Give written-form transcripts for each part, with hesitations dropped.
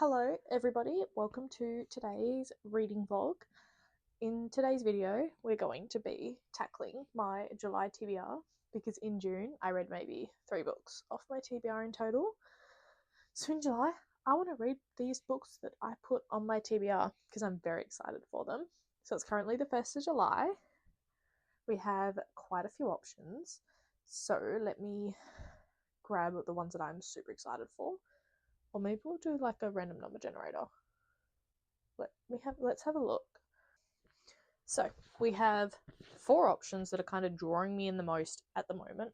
Hello everybody, welcome to today's reading vlog. In today's video we're going to be tackling my July TBR because in June I read maybe 3 books off my TBR in total. So in July I want to read these books that I put on my TBR because I'm very excited for them. So it's currently the 1st of July. We have quite a few options, so let me grab the ones that I'm super excited for. Or maybe we'll do like a random number generator. Let's have a look. So we have 4 options that are kind of drawing me in the most at the moment.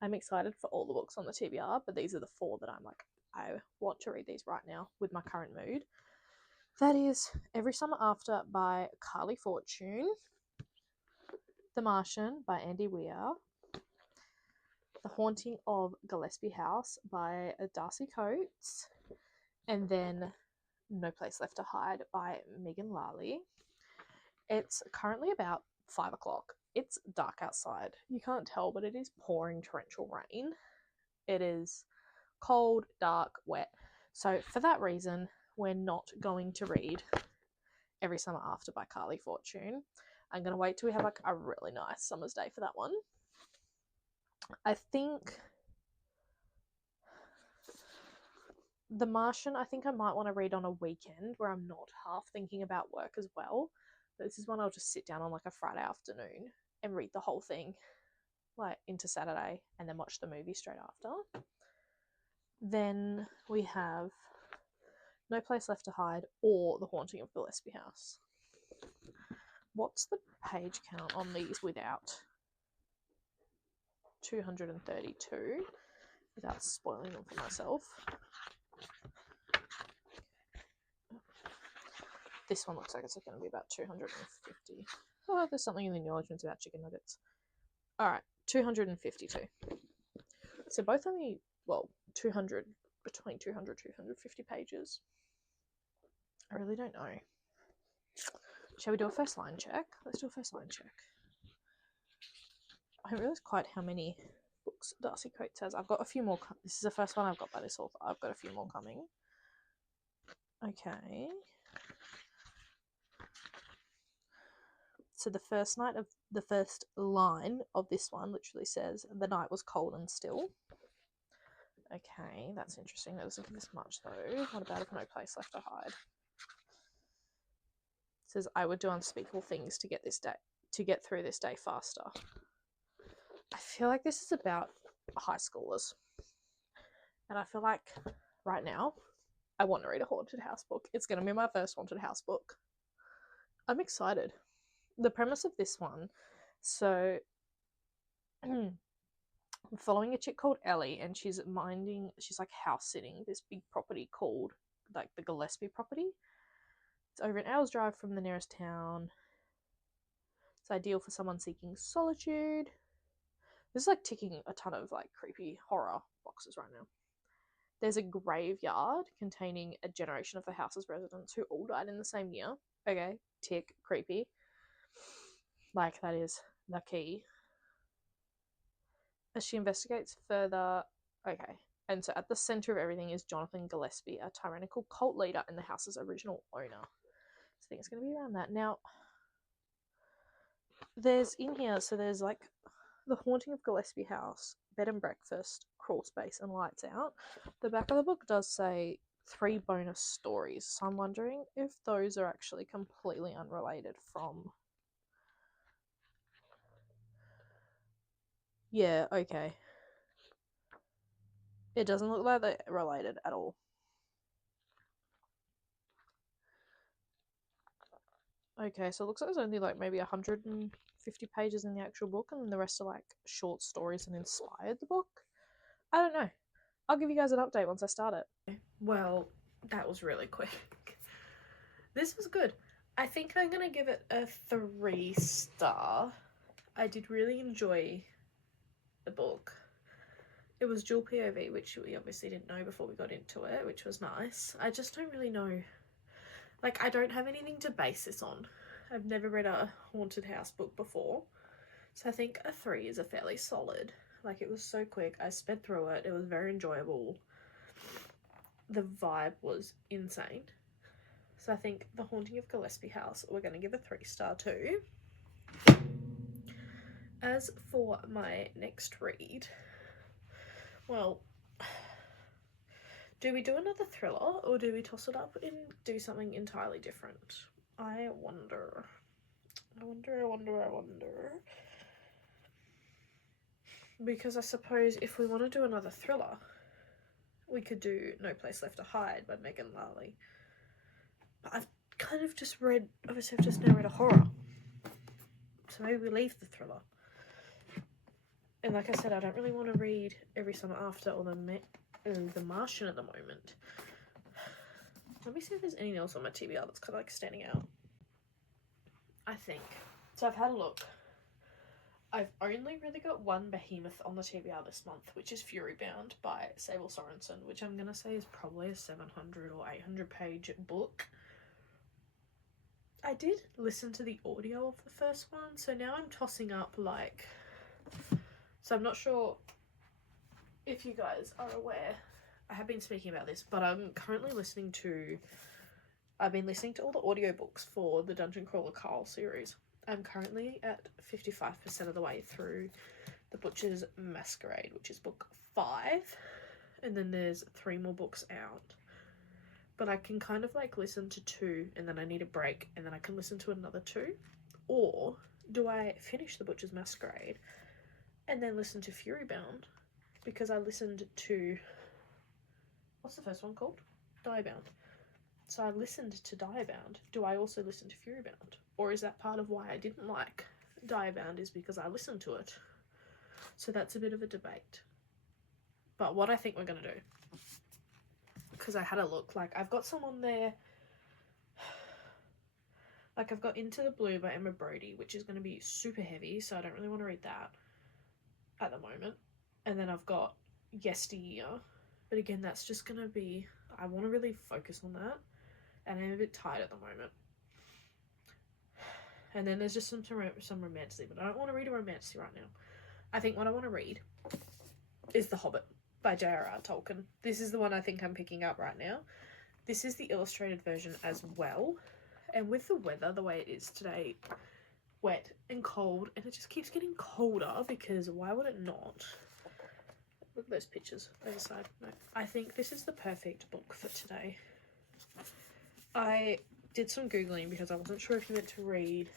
I'm excited for all the books on the TBR, but these are the 4 that I'm like, I want to read these right now with my current mood. That is Every Summer After by Carly Fortune, The Martian by Andy Weir, The Haunting of Gillespie House by Darcy Coates, and then No Place Left to Hide by Megan Lally. It's currently about 5 o'clock. It's dark outside. You can't tell, but it is pouring torrential rain. It is cold, dark, wet. So for that reason, we're not going to read Every Summer After by Carly Fortune. I'm going to wait till we have like a really nice summer's day for that one. I think The Martian, I think I might want to read on a weekend where I'm not half thinking about work as well. But this is one I'll just sit down on like a Friday afternoon and read the whole thing like into Saturday and then watch the movie straight after. Then we have No Place Left to Hide or The Haunting of Gillespie House. What's the page count on these without 232? Without spoiling them for myself. This one looks like it's going to be about 250. Oh, there's something in the acknowledgements about chicken nuggets. Alright, 252. So both only, well, 200, between 200 250 pages. I really don't know. Shall we do a first line check? Let's do a first line check. I don't realize quite how many books Darcy Coates has. I've got a few more. This is the first one I've got by this author. I've got a few more coming. Okay. So the first line of this one literally says, "The night was cold and still." Okay, that's interesting. That doesn't give us much though. What about if No Place Left to Hide? It says, "I would do unspeakable things to get through this day faster." I feel like this is about high schoolers. And I feel like right now I want to read a haunted house book. It's going to be my first haunted house book. I'm excited. The premise of this one, so I'm following a chick called Ellie, and she's like house sitting this big property called like the Gillespie property. It's over an hour's drive from the nearest town. It's ideal for someone seeking solitude. This is like ticking a ton of like creepy horror boxes right now. There's a graveyard containing a generation of the house's residents who all died in the same year. Okay, tick, creepy. Like, that is the key. As she investigates further, okay. And so at the centre of everything is Jonathan Gillespie, a tyrannical cult leader and the house's original owner. So I think it's going to be around that. Now, there's in here, so there's like The Haunting of Gillespie House, Bed and Breakfast, Crawl Space, and Lights Out. The back of the book does say 3 bonus stories, so I'm wondering if those are actually completely unrelated from... Yeah, okay. It doesn't look like they're related at all. Okay, so it looks like there's only like maybe 150 pages in the actual book, and then the rest are like short stories and inspired the book. I don't know. I'll give you guys an update once I start it. Well, that was really quick. This was good. I think I'm gonna give it a 3-star. I did really enjoy the book. It was dual POV, which we obviously didn't know before we got into it, which was nice. I just don't really know. Like, I don't have anything to base this on. I've never read a haunted house book before. So I think a 3 is a fairly solid. Like, it was so quick. I sped through it. It was very enjoyable. the vibe was insane. So I think The Haunting of Gillespie House, we're going to give a 3-star too. As for my next read, well, do we do another thriller or do we toss it up and do something entirely different? I wonder. Because I suppose if we want to do another thriller, we could do No Place Left to Hide by Megan Lally. But I've kind of just read, obviously I've just now read a horror. So maybe we leave the thriller. And like I said, I don't really want to read Every Summer After or The Martian at the moment. Let me see if there's anything else on my TBR that's kind of like standing out. I think. So I've had a look. I've only really got one behemoth on the TBR this month, which is Fury Bound by Sable Sorensen, which I'm going to say is probably a 700 or 800 page book. I did listen to the audio of the first one, so now I'm tossing up like... So I'm not sure if you guys are aware, I have been speaking about this, but I'm currently listening to... I've been listening to all the audiobooks for the Dungeon Crawler Carl series. I'm currently at 55% of the way through The Butcher's Masquerade, which is book 5, and then there's 3 more books out. But I can kind of like listen to 2 and then I need a break and then I can listen to another 2. Or do I finish The Butcher's Masquerade and then listen to Fury Bound? Because I listened to... What's the first one called? Diebound. So I listened to Diebound. Do I also listen to Fury Bound? Or is that part of why I didn't like Diebound is because I listened to it? So that's a bit of a debate. But what I think we're going to do, because I had a look, like I've got some on there, like I've got Into the Blue by Emma Brody, which is going to be super heavy, so I don't really want to read that at the moment. And then I've got Yesteryear, but again, that's just going to be, I want to really focus on that, and I'm a bit tired at the moment. And then there's just some romantasy, but I don't want to read a romantasy right now. I think what I want to read is The Hobbit by J.R.R. Tolkien. This is the one I think I'm picking up right now. This is the illustrated version as well. And with the weather the way it is today, wet and cold, and it just keeps getting colder because why would it not? Look at those pictures over the side. No, I think this is the perfect book for today. I did some Googling because I wasn't sure if you meant to read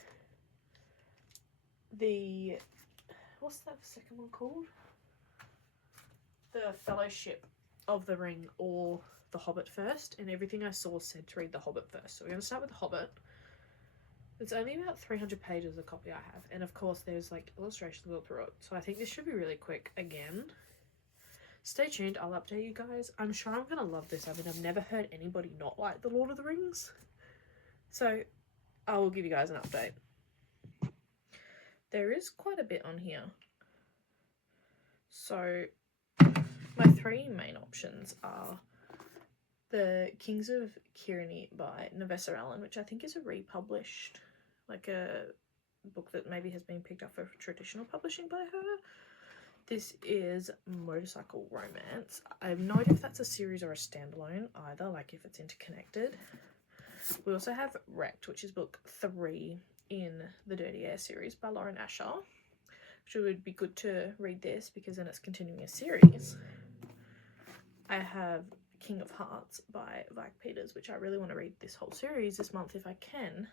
the... What's that second one called? The Fellowship of the Ring or The Hobbit first, and everything I saw said to read The Hobbit first. So we're going to start with The Hobbit. It's only about 300 pages, the copy I have, and of course there's like illustrations all through it. So I think this should be really quick again. Stay tuned, I'll update you guys. I'm sure I'm going to love this. I mean, I've never heard anybody not like The Lord of the Rings. So I will give you guys an update. There is quite a bit on here. So my 3 main options are The Kings of Kyrene by Nevessa Allen, which I think is a republished, like a book that maybe has been picked up for traditional publishing by her. This is Motorcycle Romance. I have no idea if that's a series or a standalone either, like if it's interconnected. We also have Wrecked, which is book 3 in the Dirty Air series by Lauren Asher, which would be good to read this because then it's continuing a series. I have King of Hearts by Vike Peters, which I really want to read this whole series this month if I can.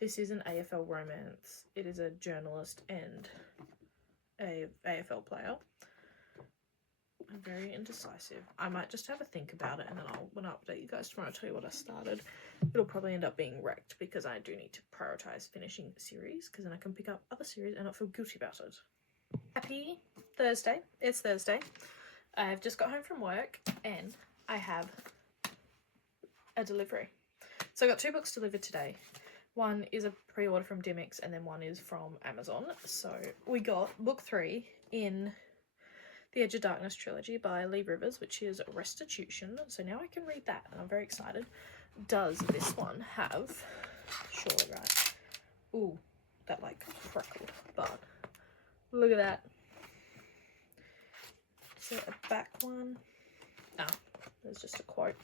This is an AFL romance. It is a journalist and a AFL player. I'm very indecisive. I might just have a think about it and then when I update you guys tomorrow, I'll tell you what I started. It'll probably end up being Wrecked because I do need to prioritise finishing the series because then I can pick up other series and not feel guilty about it. Happy Thursday. It's Thursday. I've just got home from work and I have a delivery. So I got 2 books delivered today. One is a pre-order from Dimmicks and then one is from Amazon. So we got book 3 in The Edge of Darkness trilogy by Lee Rivers, which is Restitution. So now I can read that and I'm very excited. Does this one have... Surely, right? Ooh, that like crackled. But look at that. Is there a back one? Ah, There's just a quote.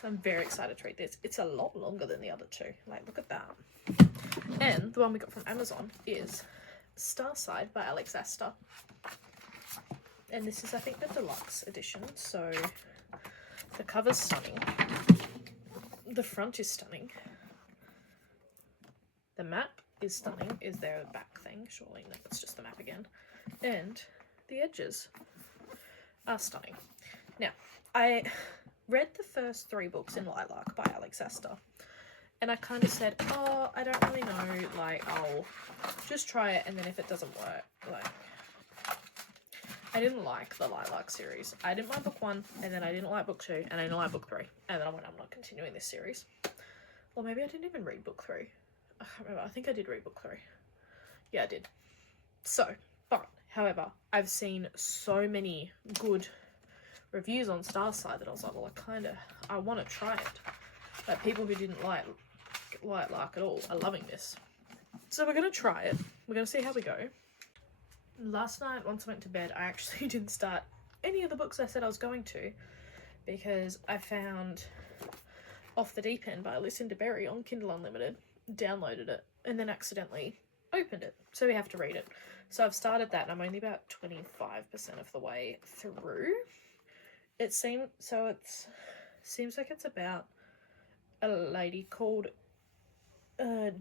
So I'm very excited to read this. It's a lot longer than the other two. Like, look at that. And the one we got from Amazon is Starside by Alex Astor. And this is, I think, the deluxe edition. So the cover's stunning. The front is stunning. The map is stunning. Is there a back thing? Surely no, it's just the map again. And the edges are stunning. Now, I read the first 3 books in Lilac by Alex Astor. And I kind of said, oh, I don't really know, like, I'll just try it, and then if it doesn't work, like, I didn't like the Lilac series. I didn't like book 1, and then I didn't like book 2, and I didn't like book 3, and then I went, I'm not continuing this series. Or maybe I didn't even read book 3. I can't remember. I think I did read book 3. Yeah, I did. So, but, however, I've seen so many good reviews on Starside that I was like, well, I want to try it. But people who didn't like Lilac at all are loving this. So we're going to try it. We're going to see how we go. Last night, once I went to bed, I actually didn't start any of the books I said I was going to, because I found Off the Deep End by Lucinda Berry on Kindle Unlimited, downloaded it, and then accidentally opened it. So we have to read it. So I've started that, and I'm only about 25% of the way through. It seems like it's about a lady called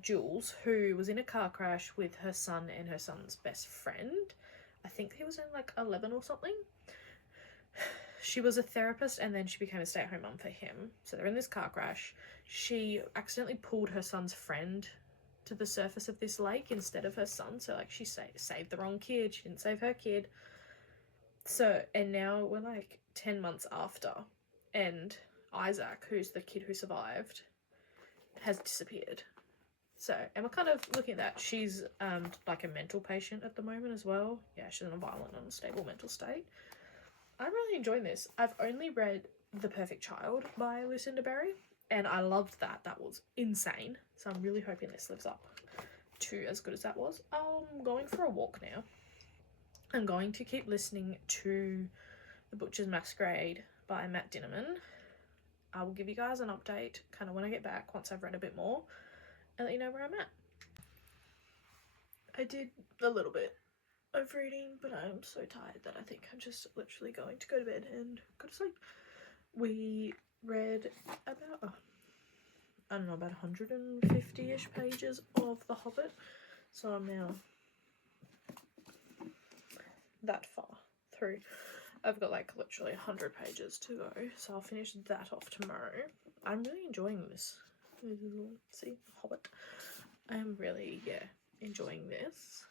Jules, who was in a car crash with her son and her son's best friend. I think he was in like 11 or something. She was a therapist, and then she became a stay-at-home mum for him. So they're in this car crash. She accidentally pulled her son's friend to the surface of this lake instead of her son. So like she saved the wrong kid. She didn't save her kid. So, and now we're like 10 months after, and Isaac, who's the kid who survived, has disappeared. So, and we're kind of looking at that. She's like a mental patient at the moment as well. Yeah, she's in a violent and unstable mental state. I'm really enjoying this. I've only read The Perfect Child by Lucinda Berry, and I loved that. That was insane. So I'm really hoping this lives up to as good as that was. I'm going for a walk now. I'm going to keep listening to The Butcher's Masquerade by Matt Dinnerman. I will give you guys an update kind of when I get back, once I've read a bit more, and let you know where I'm at. I did a little bit of reading, but I'm so tired that I think I'm just literally going to go to bed and go to sleep. We read about, I don't know, about 150-ish pages of The Hobbit, so I'm now that far through. I've got like literally 100 pages to go, so I'll finish that off tomorrow. I'm really enjoying this. See, Hobbit. I'm really, enjoying this.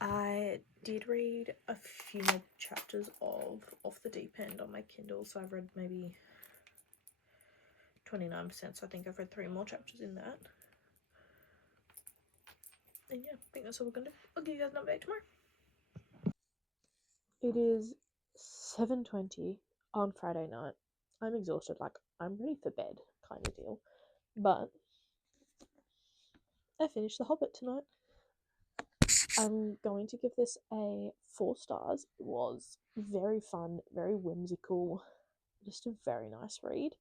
I did read a few more chapters of Off the Deep End on my Kindle, so I've read maybe 29%, so I think I've read 3 more chapters in that. And yeah, I think that's all we're going to do. I'll give you guys an update tomorrow. It is 7:20 on Friday night. I'm exhausted, like I'm ready for bed kind of deal. But I finished The Hobbit tonight. I'm going to give this a 4 stars. It was very fun, very whimsical, just a very nice read.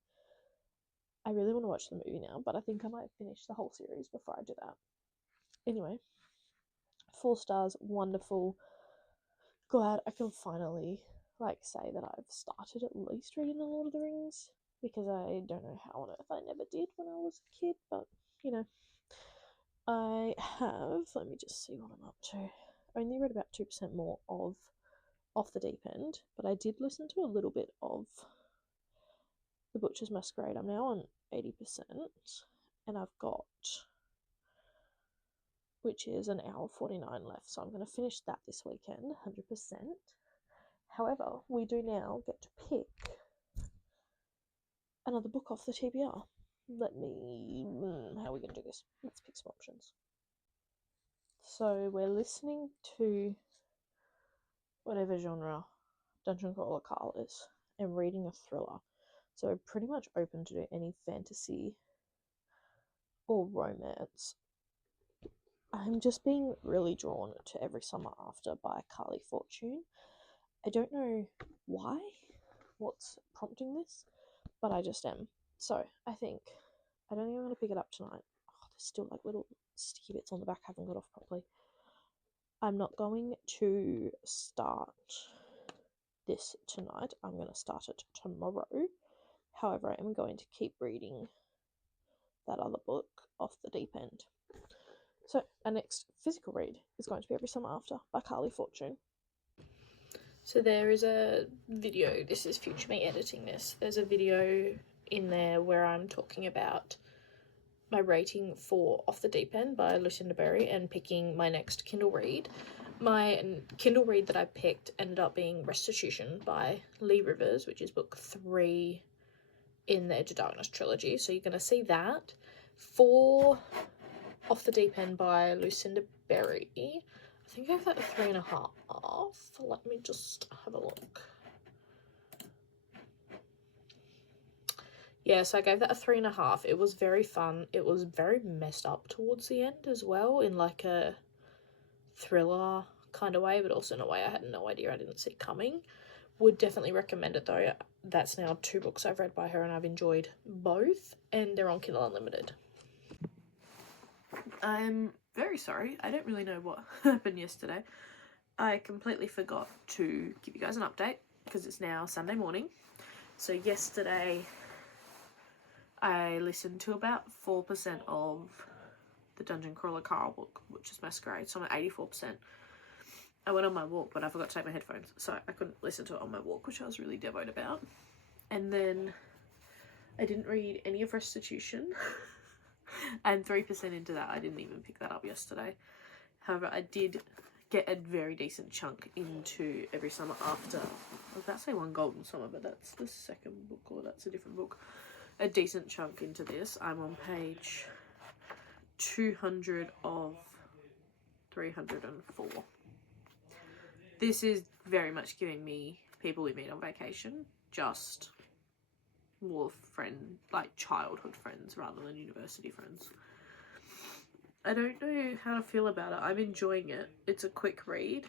I really want to watch the movie now, but I think I might finish the whole series before I do that. Anyway, 4 stars, wonderful. Glad I can finally say that I've started at least reading The Lord of the Rings, because I don't know how on earth I never did when I was a kid, but you know. I have, let me just see what I'm up to. I only read about 2% more of Off the Deep End, but I did listen to a little bit of The Butcher's Masquerade. I'm now on 80%, and I've got, which is an hour 49 left, so I'm going to finish that this weekend, 100%. However, we do now get to pick another book off the TBR. How are we going to do this? Let's pick some options. So we're listening to whatever genre Dungeon Crawler Carl is, and reading a thriller. So we're pretty much open to do any fantasy or romance. I'm just being really drawn to Every Summer After by Carly Fortune. I don't know why. what's prompting this, but I just am. So I don't think I'm going to pick it up tonight. Oh, there's still like little sticky bits on the back I haven't got off properly. I'm not going to start this tonight. I'm going to start it tomorrow. However, I am going to keep reading that other book, Off the Deep End. So our next physical read is going to be Every Summer After by Carly Fortune. So there is a video, this is future me editing this, there's a video in there where I'm talking about my rating for Off the Deep End by Lucinda Berry and picking my next Kindle read. My Kindle read that I picked ended up being Restitution by Lee Rivers, which is book 3 in the Edge of Darkness trilogy. So you're going to see that. For Off the Deep End by Lucinda Berry, I think I gave that a 3.5. Let me just have a look. Yeah, so I gave that a 3.5. It was very fun. It was very messed up towards the end as well, in like a thriller kind of way, but also in a way I had no idea, I didn't see coming. Would definitely recommend it though. That's now 2 books I've read by her and I've enjoyed both, and they're on Kindle Unlimited. I'm very sorry. I don't really know what happened yesterday. I completely forgot to give you guys an update because it's now Sunday morning. So yesterday I listened to about 4% of the Dungeon Crawler Carl book, which is Masquerade, so I'm at 84%. I went on my walk, but I forgot to take my headphones, so I couldn't listen to it on my walk, which I was really devoid about. And then I didn't read any of Restitution, and 3% into that, I didn't even pick that up yesterday. However, I did get a very decent chunk into Every Summer After. I was about to say One Golden Summer, but that's the second book, or that's a different book. A decent chunk into this. I'm on page 200 of 304. This is very much giving me people we meet on vacation, just more like childhood friends rather than university friends. I don't know how to feel about it. I'm enjoying it. It's a quick read,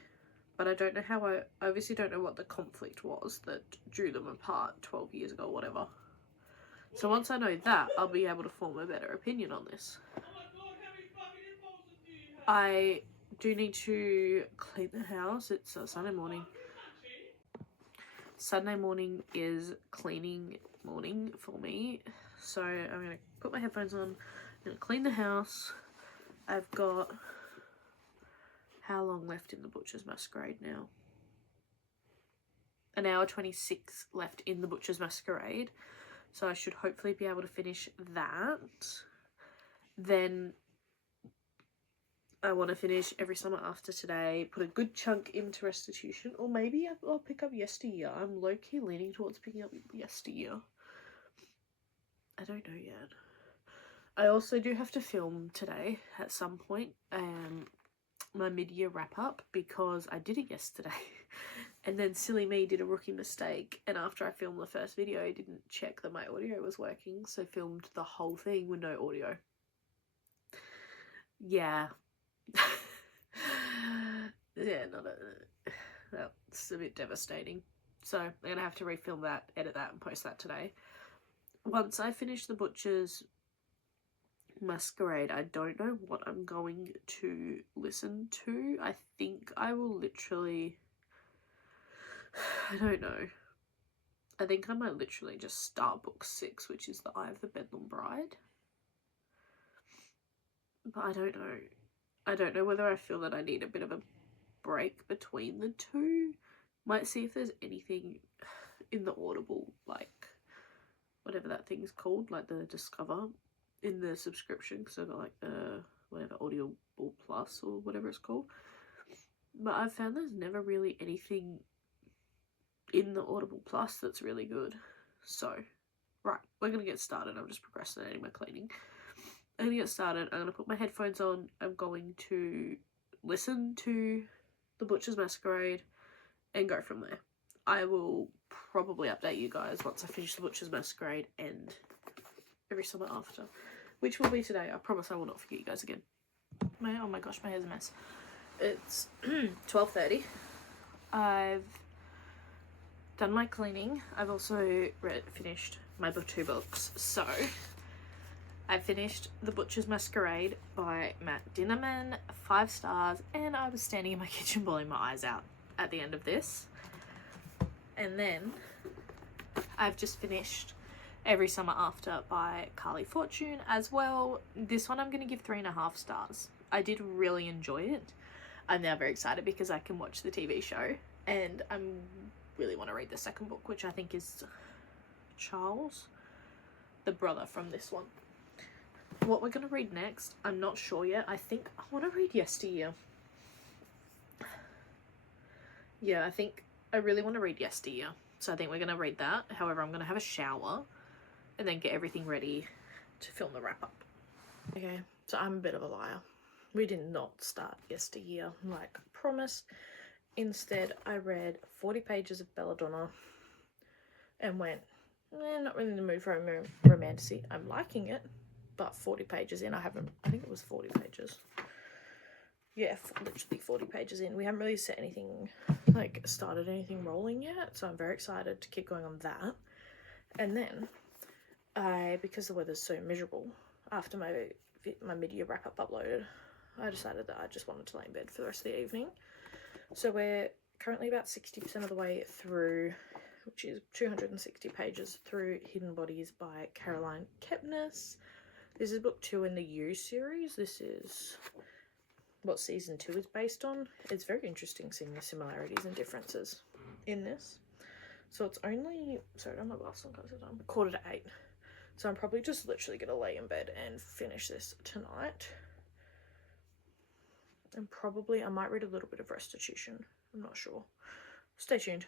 but I don't know how I obviously don't know what the conflict was that drew them apart 12 years ago or whatever. So once I know that, I'll be able to form a better opinion on this. I do need to clean the house. It's a Sunday morning. Sunday morning is cleaning morning for me. So I'm going to put my headphones on. I'm going to clean the house. I've got how long left in the Butcher's Masquerade now? An hour 26 left in the Butcher's Masquerade. So I should hopefully be able to finish that. Then I want to finish Every Summer After today, put a good chunk into Restitution, or maybe I'll pick up Yesteryear. I'm low-key leaning towards picking up Yesteryear. I don't know yet. I also do have to film today at some point, my mid-year wrap-up, because I did it yesterday. And then silly me did a rookie mistake, and after I filmed the first video, I didn't check that my audio was working, so filmed the whole thing with no audio. Yeah. Yeah, that's a bit devastating. So I'm gonna have to refilm that, edit that, and post that today. Once I finish the Butcher's Masquerade, I don't know what I'm going to listen to. I think I will literally, I don't know. I think I might literally just start book 6, which is The Eye of the Bedlam Bride. But I don't know. I don't know whether I feel that I need a bit of a break between the two. Might see if there's anything in the Audible, like whatever that thing's called, like the Discover in the subscription, because I've got like the whatever Audible Plus or whatever it's called. But I've found there's never really anything in the Audible Plus that's really good. So right, we're gonna get started. I'm just procrastinating my cleaning. I'm gonna get started. I'm gonna put my headphones on. I'm going to listen to The Butcher's Masquerade and go from there. I will probably update you guys once I finish The Butcher's Masquerade and Every Summer After, which will be today. I promise I will not forget you guys again. Oh my gosh, my hair's a mess. It's 12:30. I've done my cleaning. I've also finished my two books. So I finished The Butcher's Masquerade by Matt Dinnerman, 5 stars, and I was standing in my kitchen bawling my eyes out at the end of this. And then I've just finished Every Summer After by Carly Fortune as well. This one I'm going to give 3.5 stars. I did really enjoy it. I'm now very excited because I can watch the TV show, and I really want to read the second book, which I think is Charles, the brother from this one. What we're going to read next, I'm not sure yet. I think I want to read Yesteryear. Yeah, I think I really want to read Yesteryear. So I think we're going to read that. However, I'm going to have a shower and then get everything ready to film the wrap up. Okay, so I'm a bit of a liar. We did not start Yesteryear like promised. Instead, I read 40 pages of Belladonna and went, not really in the mood for romantasy. I'm liking it, but 40 pages in, I think it was 40 pages. Yeah, literally 40 pages in. We haven't really set anything, like started anything rolling yet, so I'm very excited to keep going on that. And then, because the weather's so miserable, after my mid-year wrap-up uploaded, I decided that I just wanted to lay in bed for the rest of the evening. So we're currently about 60% of the way through, which is 260 pages through Hidden Bodies by Caroline Kepnes. This is book 2 in the You series. This is what season 2 is based on. It's very interesting seeing the similarities and differences in this. So it's only, sorry, I'm not glasses on because I'm 7:45. So I'm probably just literally going to lay in bed and finish this tonight. And probably I might read a little bit of Restitution. I'm not sure. Stay tuned.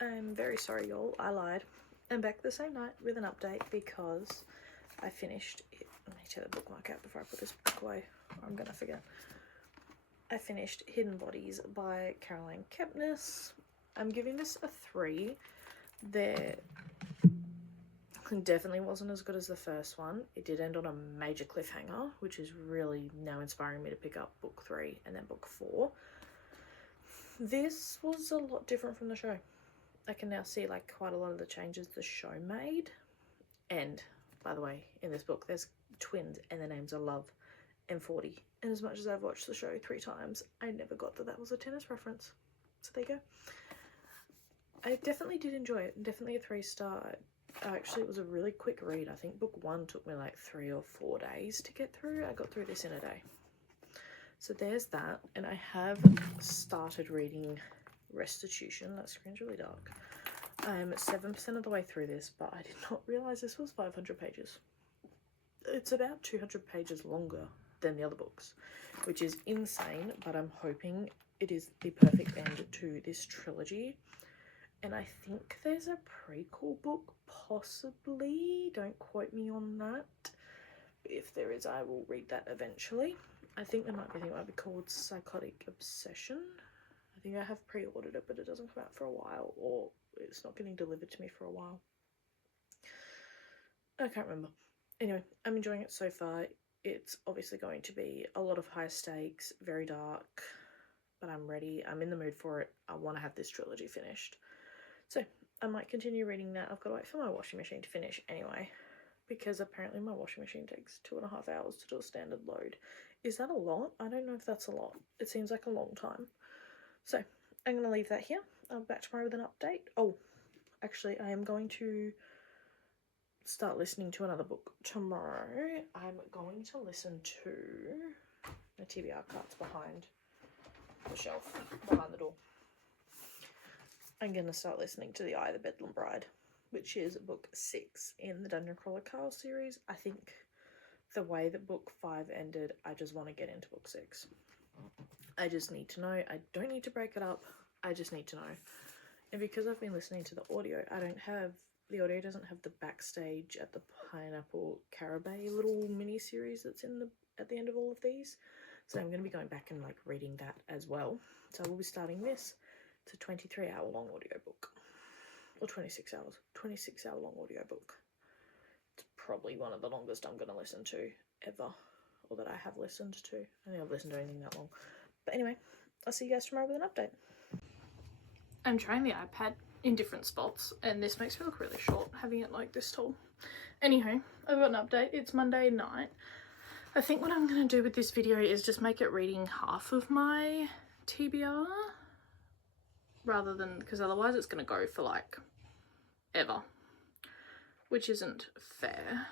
I'm very sorry, y'all. I lied. I'm back the same night with an update because I finished it. Let me take the bookmark out before I put this book away. I'm going to forget. I finished Hidden Bodies by Caroline Kepnes. I'm giving this a 3. There definitely wasn't as good as the first one. It did end on a major cliffhanger, which is really now inspiring me to pick up book 3 and then book 4. This was a lot different from the show. I can now see like quite a lot of the changes the show made. And by the way, in this book there's twins and their names are Love and 40. And as much as I've watched the show 3 times, I never got that was a tennis reference. So there you go. I definitely did enjoy it. Definitely a 3-star. Actually, it was a really quick read. I think book 1 took me like 3 or 4 days to get through. I got through this in a day. So there's that. And I have started reading Restitution. That screen's really dark. I'm 7% of the way through this, but I did not realise this was 500 pages. It's about 200 pages longer than the other books, which is insane, but I'm hoping it is the perfect end to this trilogy. And I think there's a prequel book, possibly. Don't quote me on that. If there is, I will read that eventually. I think there might be a thing that might be called Psychotic Obsession. I think I have pre-ordered it, but it doesn't come out for a while, or it's not getting delivered to me for a while. I can't remember. Anyway, I'm enjoying it so far. It's obviously going to be a lot of high stakes, very dark, but I'm ready. I'm in the mood for it. I want to have this trilogy finished. So I might continue reading that. I've got to wait for my washing machine to finish anyway, because apparently my washing machine takes 2.5 hours to do a standard load. Is that a lot? I don't know if that's a lot. It seems like a long time. So I'm going to leave that here. I'll be back tomorrow with an update. Oh, actually, I am going to start listening to another book tomorrow. I'm going to listen to the TBR cards behind the shelf, behind the door. I'm going to start listening to The Eye of the Bedlam Bride, which is book 6 in the Dungeon Crawler Carl series. I think the way that book 5 ended, I just want to get into book 6. I just need to know. I don't need to break it up. I just need to know. And because I've been listening to the audio, the audio doesn't have the backstage at the Pineapple Carabay little mini series that's at the end of all of these. So I'm going to be going back and like reading that as well. So I will be starting this. It's a 23-hour long audiobook. Or 26 hours. 26-hour long audiobook. It's probably one of the longest I'm going to listen to ever. Or that I have listened to. I don't think I've listened to anything that long. But anyway, I'll see you guys tomorrow with an update. I'm trying the iPad in different spots, and this makes me look really short having it like this tall. Anywho, I've got an update. It's Monday night. I think what I'm going to do with this video is just make it reading half of my TBR, rather than, because otherwise it's going to go for like ever, which isn't fair.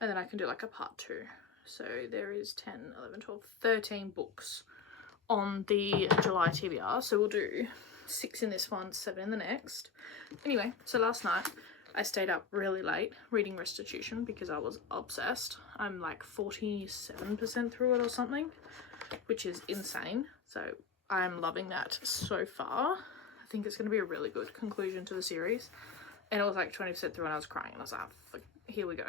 And then I can do like a part 2. So there is 10, 11, 12, 13 books on the July TBR. So we'll do 6 in this one, 7 in the next. Anyway, so last night I stayed up really late reading Restitution because I was obsessed. I'm like 47% through it or something, which is insane. So I'm loving that so far. I think it's going to be a really good conclusion to the series. And it was like 20% through and I was crying and I was like, oh, here we go.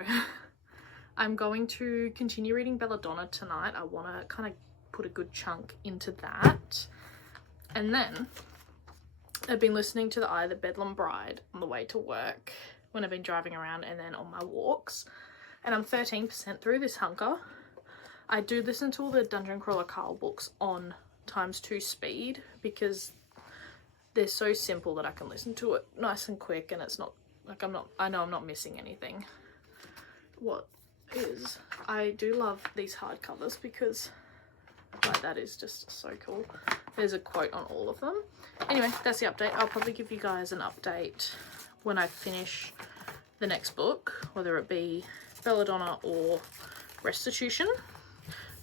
I'm going to continue reading Belladonna tonight. I want to kind of put a good chunk into that. And then I've been listening to the Eye of the Bedlam Bride on the way to work when I've been driving around and then on my walks. And I'm 13% through this hunker. I do listen to all the Dungeon Crawler Carl books on ×2 speed because they're so simple that I can listen to it nice and quick, and it's not like I know I'm not missing anything. I do love these hardcovers because like that is just so cool. There's a quote on all of them. Anyway, that's the update. I'll probably give you guys an update when I finish the next book, whether it be Belladonna or Restitution.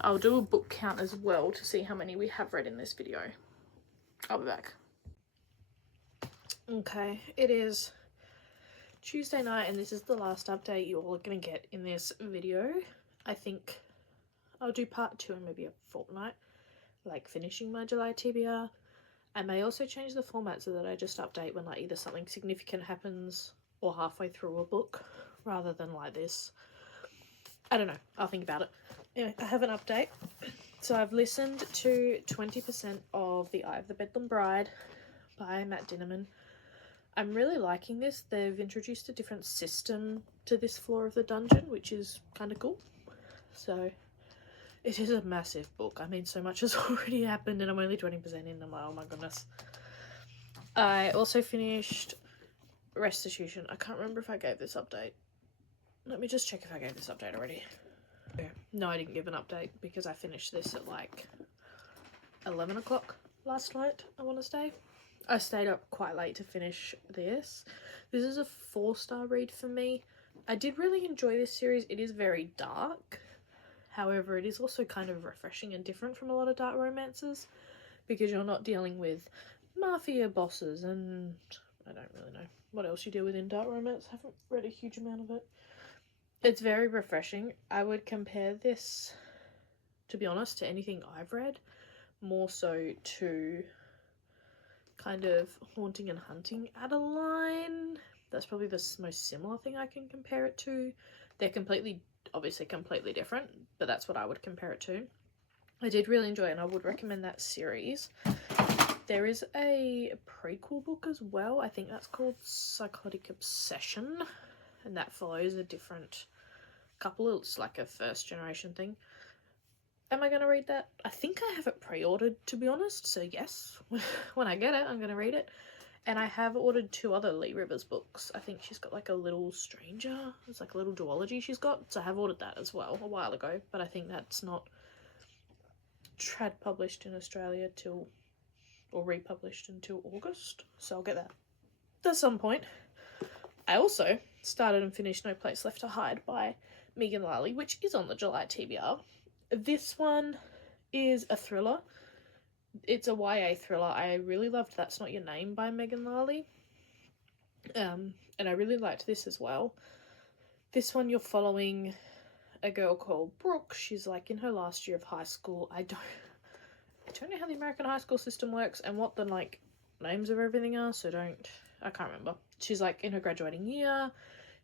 I'll do a book count as well to see how many we have read in this video. I'll be back. Okay, it is Tuesday night and this is the last update you all are going to get in this video. I think I'll do part 2 in maybe a fortnight, like finishing my July TBR. I may also change the format so that I just update when like either something significant happens or halfway through a book rather than like this. I don't know, I'll think about it. Anyway, I have an update. So I've listened to 20% of The Eye of the Bedlam Bride by Matt Dinnerman. I'm really liking this. They've introduced a different system to this floor of the dungeon, which is kind of cool. So it is a massive book. I mean, so much has already happened and I'm only 20% in. I'm like, oh my goodness. I also finished Restitution. I can't remember if I gave this update. Let me just check if I gave this update already. No, I didn't give an update because I finished this at like 11 o'clock last night, I want to say. I stayed up quite late to finish this. This is a 4-star read for me. I did really enjoy this series. It is very dark. However, it is also kind of refreshing and different from a lot of dark romances because you're not dealing with mafia bosses and I don't really know what else you deal with in dark romance. I haven't read a huge amount of it. It's very refreshing. I would compare this, to be honest, to anything I've read, more so to kind of Haunting and Hunting Adeline. That's probably the most similar thing I can compare it to. They're obviously completely different, but that's what I would compare it to. I did really enjoy it and I would recommend that series. There is a prequel book as well. I think that's called Psychotic Obsession, and that follows a different couple. It's like a first generation thing. Am I going to read that? I think I have it pre-ordered, to be honest, so yes, when I get it, I'm going to read it. And I have ordered 2 other Lee Rivers books. I think she's got like a Little Stranger. It's like a little duology she's got, so I have ordered that as well a while ago, but I think that's not trad published in Australia or republished until August, so I'll get that at some point. I also started and finished No Place Left to Hide by Megan Lally, which is on the July TBR. This one is a thriller. It's a YA thriller. I really loved That's Not Your Name by Megan Lally. And I really liked this as well. This one you're following a girl called Brooke. She's like in her last year of high school. I don't know how the American high school system works and what the like names of everything are, so I can't remember. She's like in her graduating year.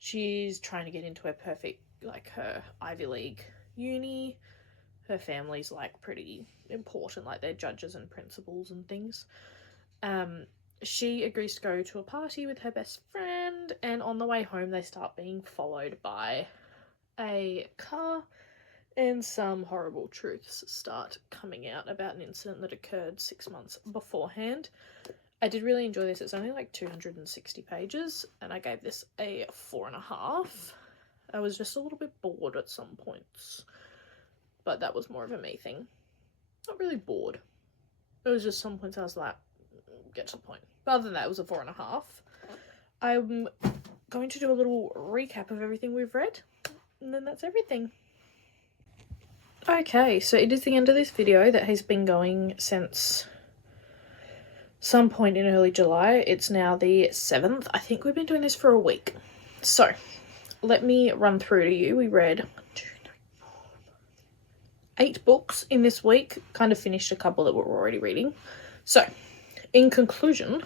She's trying to get into her Ivy League uni. Her family's like pretty important, like they're judges and principals and things. She agrees to go to a party with her best friend, and on the way home they start being followed by a car, and some horrible truths start coming out about an incident that occurred 6 months beforehand. I did really enjoy this. It's only like 260 pages, and I gave this a 4.5. I was just a little bit bored at some points, but that was more of a me thing. Not really bored. It was just some points I was like, get to the point. But other than that, it was a 4.5. I'm going to do a little recap of everything we've read, and then that's everything. Okay, so it is the end of this video that has been going since some point in early July. It's now the 7th. I think we've been doing this for a week. So let me run through to you. We read 8 books in this week, kind of finished a couple that we're already reading. So in conclusion,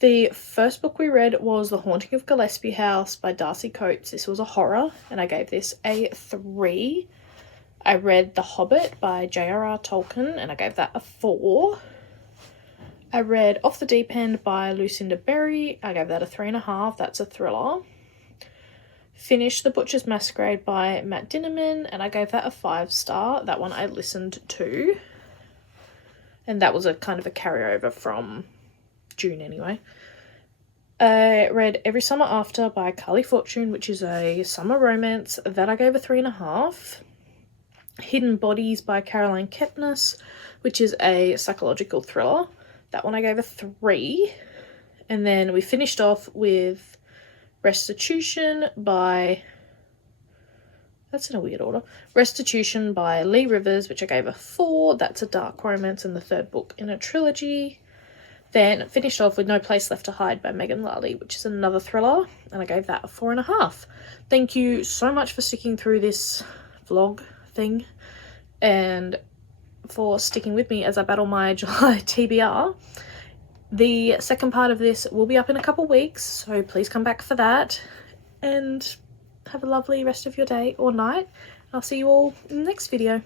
the first book we read was The Haunting of Gillespie House by Darcy Coates. This was a horror, and I gave this a 3. I read The Hobbit by J.R.R. Tolkien, and I gave that a 4. I read Off the Deep End by Lucinda Berry. I gave that a 3.5. That's a thriller. Finished The Butcher's Masquerade by Matt Dinnerman, and I gave that a 5-star. That one I listened to, and that was a kind of a carryover from June anyway. I read Every Summer After by Carly Fortune, which is a summer romance. That I gave a 3.5. Hidden Bodies by Caroline Kepnes, which is a psychological thriller. That one I gave a 3. And then we finished off with Restitution by... That's in a weird order. Restitution by Lee Rivers, which I gave a 4. That's a dark romance and the 3rd book in a trilogy. Then finished off with No Place Left to Hide by Megan Lally, which is another thriller. And I gave that a 4.5. Thank you so much for sticking through this vlog thing and for sticking with me as I battle my July TBR. The second part of this will be up in a couple weeks, so please come back for that, and have a lovely rest of your day or night. I'll see you all in the next video.